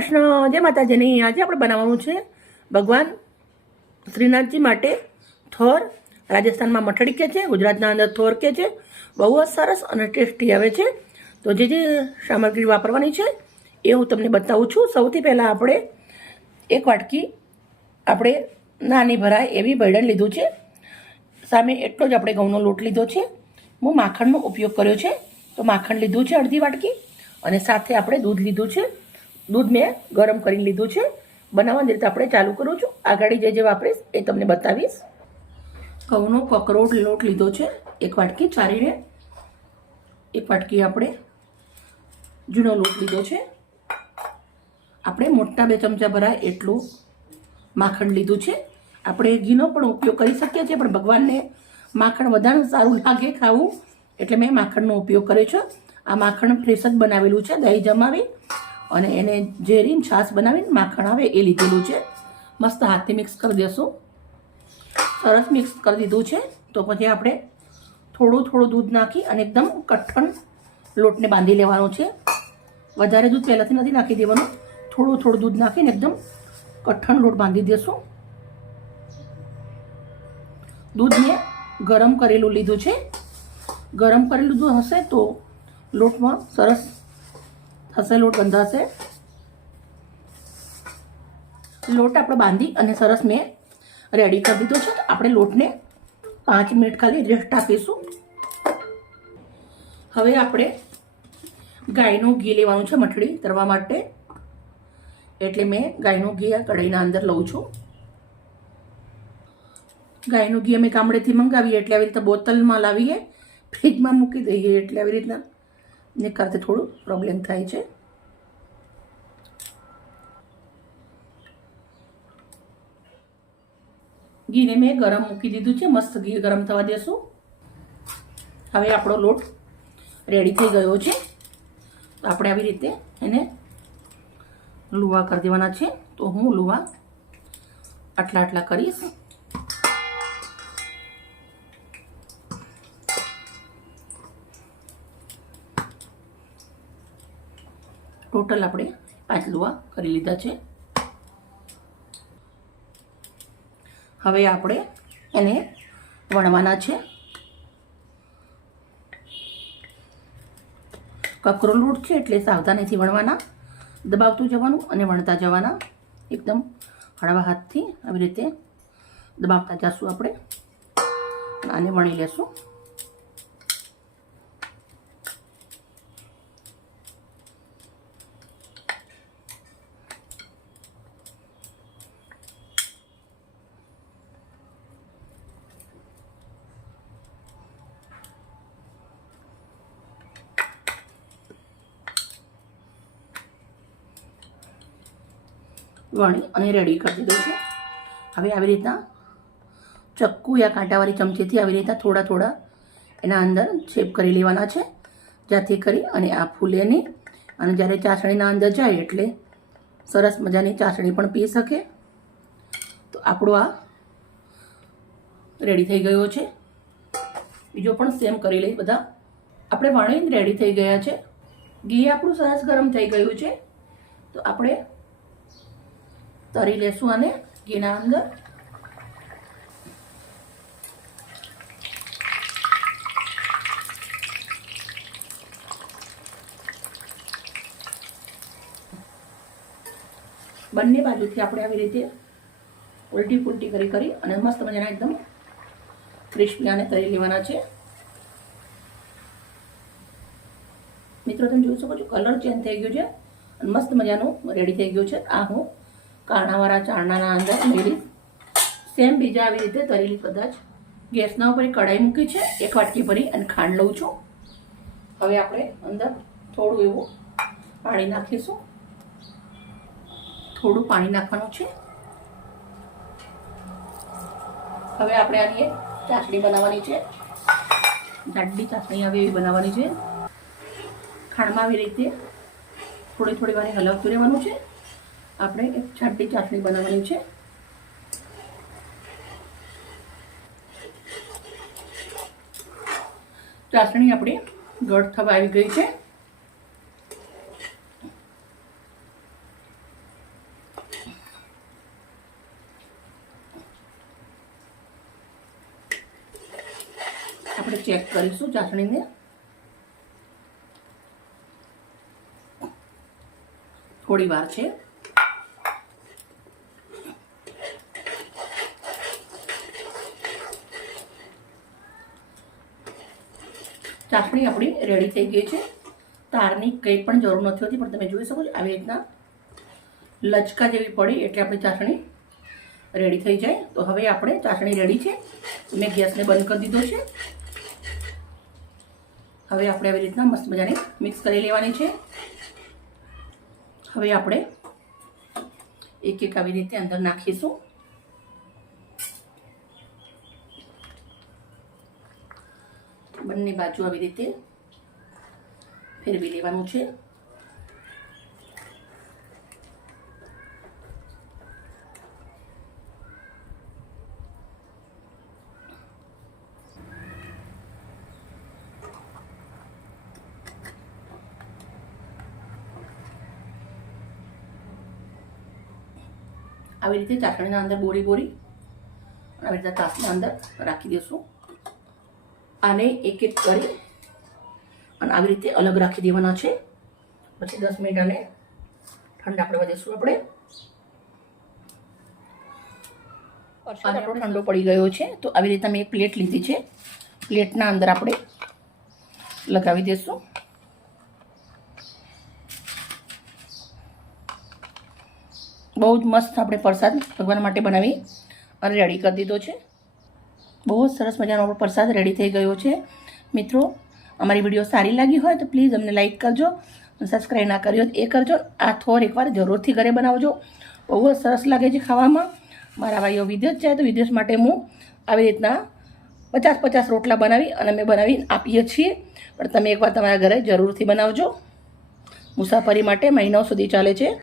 કૃષ્ણ, જય માતાજીની. આજે આપણે બનાવવાનું છે ભગવાન શ્રીનાથજી માટે થોર. રાજસ્થાનમાં મઠડી કે છે, ગુજરાતના અંદર થોર કે છે. બહુ જ સરસ અને ટેસ્ટી આવે છે. તો જે સામગ્રી વાપરવાની છે એ હું તમને બતાવું છું. સૌથી પહેલાં આપણે એક વાટકી આપણે નાની ભરાય એવી ભૈડણ લીધું છે. સામે એટલો જ આપણે ઘઉંનો લોટ લીધો છે. હું માખણનો ઉપયોગ કર્યો છે, તો માખણ લીધું છે અડધી વાટકી, અને સાથે આપણે દૂધ લીધું છે. દૂધ મેં ગરમ કરી લીધું છે. બનાવવાની રીતે આપણે ચાલુ કરું છું. આગળ જે વાપરીશ એ તમને બતાવીશ. ઘઉંનો કકરોટ લોટ લીધો છે એક વાટકી ચારીને. એક વાટકી આપણે ઝીણો લોટ લીધો છે. આપણે મોટા 2 ચમચા ભરાય એટલું માખણ લીધું છે. આપણે ઘીનો પણ ઉપયોગ કરી શકીએ છીએ, પણ ભગવાનને માખણ વધારે સારું લાગે ખાવું, એટલે મેં માખણનો ઉપયોગ કર્યો છે. આ માખણ ફ્રેશ જ બનાવેલું છે, દહીં જમાવી અને એને ઝેરીને છાશ બનાવીને માખણ આવે એ લીધેલું છે. મસ્ત હાથથી મિક્સ કરી દેશું. સરસ મિક્સ કરી દીધું છે. તો પછી આપણે થોડું દૂધ નાખી અને એકદમ કઠણ લોટને બાંધી લેવાનો છે. વધારે દૂધ પહેલાંથી નથી નાખી દેવાનું. થોડું દૂધ નાખીને એકદમ કઠણ લોટ બાંધી દેશું. દૂધ મેં ગરમ કરેલું લીધું છે. ગરમ કરેલું દૂધ હશે તો લોટમાં સરસ થશે, લોટ બંધાશે. લોટ આપણે બાંધી અને સરસ મેં રેડી કરી દીધો છે. આપણે લોટને 5 મિનિટ ખાલી રેસ્ટ આપીશું. હવે આપણે ગાયનું ઘી લેવાનું છે મઠડી તરવા માટે, એટલે મેં ગાયનું ઘી આ કઢાઈના અંદર લઉં છું. ગાયનું ઘી અમે ગામડેથી મંગાવીએ એટલે આવી રીતે બોટલમાં લાવીએ, ફ્રીજમાં મૂકી દઈએ, એટલે આવી રીતના નીકળતે થોડું પ્રોબ્લેમ થાય છે. ઘીને મેં ગરમ મૂકી દીધું છે. મસ્ત ઘી ગરમ થવા દેશું. હવે આપણો લોટ રેડી થઈ ગયો છે. આપણે આવી રીતે એને લુવા કરી દેવાના છે. તો હું લુવા આટલા કરીશ. ટોટલ આપણે 5 લુવા કરી લીધા છે. હવે આપણે એને વણવાના છે. કકરો લોટ છે એટલે સાવધાનીથી વણવાના, દબાવતું જવાનું અને વણતા જવાના. એકદમ હળવા હાથથી આવી રીતે દબાવતા જશું. આપણે આને વણી લેશું. વણી અને રેડી કરી દીધું છે. હવે આવી રીતના ચક્કુ યા કાંટાવાળી ચમચીથી આવી રીતના થોડા એના અંદર શેપ કરી લેવાના છે, જેથી કરી અને આ ફૂલે નહીં, અને જ્યારે ચાસણીના અંદર જાય એટલે સરસ મજાની ચાસણી પણ પી શકે. તો આપણું આ રેડી થઈ ગયો છે. બીજો પણ સેમ કરી લઈ. બધા આપણે વણીને રેડી થઈ ગયા છે. ઘી આપણું સરસ ગરમ થઈ ગયું છે. તો આપણે તરી લેશું આને ઘીના અંદર. બંને બાજુથી આપણે આવી રીતે ઉલટી પુલટી કરી અને મસ્ત મજાના એકદમ ક્રિસ્પી આને તરી લેવાના છે. મિત્રો તમે જોઈ શકો છો કલર ચેન્જ થઈ ગયો છે અને મસ્ત મજાનું રેડી થઈ ગયું છે. આ હું કાણાવાળા ચારણાના અંદર મેળવીશ. સેમ બીજા આવી રીતે તરેલી કદાચ. ગેસના ઉપર કઢાઈ મૂકી છે, 1 વાટકી ભરી અને ખાંડ લઉં છું. હવે આપણે અંદર થોડું એવું પાણી નાખીશું. થોડું પાણી નાખવાનું છે. હવે આપણે આની એક ચાસણી બનાવવાની છે. જાડી ચાસણી આવે એવી બનાવવાની છે. ખાંડમાં આવી રીતે થોડી વાર હલાવતું રહેવાનું છે. આપણે એક જાડી ચાસણી બનાવવાની છે. ચાસણી આપણી ગળ થવા આવી ગઈ છે. કરીશું ચાસણીને. થોડી વાર છે. ચાસણી આપણી રેડી થઈ ગઈ છે. તારની કંઈ પણ જરૂર નથી હોતી, પણ તમે જોઈ શકો છો આવી રીતના લચકા જેવી પડી એટલે આપણી ચાસણી રેડી થઈ જાય. તો હવે આપણે ચાસણી રેડી છે. મેં ગેસને બંધ કરી દીધો છે. હવે આપણે આવી રીતના મસ્ત મજાની મિક્સ કરી લેવાની છે. હવે આપણે એક એક આવી રીતે અંદર નાખીશું. બંને બાજુ આવી રીતે ફેરવી લેવાનું છે. આવી રીતે ચાસણીના અંદર બોરી આવી રીતે તાસના અંદર રાખી દઈશું. આને એક એક કરી અને આવી રીતે અલગ રાખી દેવાના છે. પછી 10 મિનિટ આને ઠંડા પડવા દઈશું. આપણે ઠંડો પડી ગયો છે. તો આવી રીતે મેં એક પ્લેટ લીધી છે. પ્લેટના અંદર આપણે લગાવી દઈશું. બહુ જ મસ્ત આપણે પ્રસાદ ભગવાન માટે બનાવી અને રેડી કરી દીધો છે. બહુ જ સરસ મજાનો આપણો પ્રસાદ રેડી થઈ ગયો છે. મિત્રો, અમારી વિડીયો સારી લાગી હોય તો પ્લીઝ અમને લાઈક કરજો. સબસ્ક્રાઈબ ના કર્યો તો એ કરજો. આ થોર એકવાર જરૂરથી ઘરે બનાવજો. બહુ જ સરસ લાગે છે ખાવામાં. મારા ભાઈઓ વિદેશ જાય તો વિદેશ માટે હું આવી રીતના 50 રોટલા બનાવી અને અમે બનાવી આપીએ છીએ. પણ તમે એકવાર તમારા ઘરે જરૂરથી બનાવજો. મુસાફરી માટે મહિનાઓ સુધી ચાલે છે.